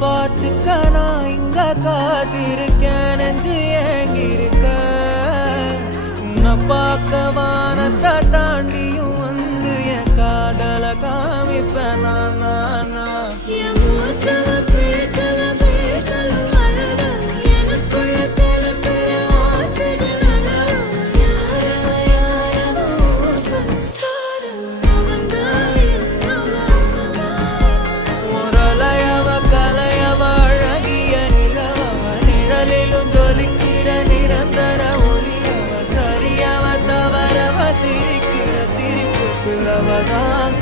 பார்த்துக்க நான் இங்க காத்திருக்கேன் நெஞ்சு ஏங்கிருக்க உன்னை பார்க்க வானத்தை தாண்டியும் வந்து என் காதல காமிப்பேன் நான் சிரிக்கிற சிரிப்புக்கு அவதான்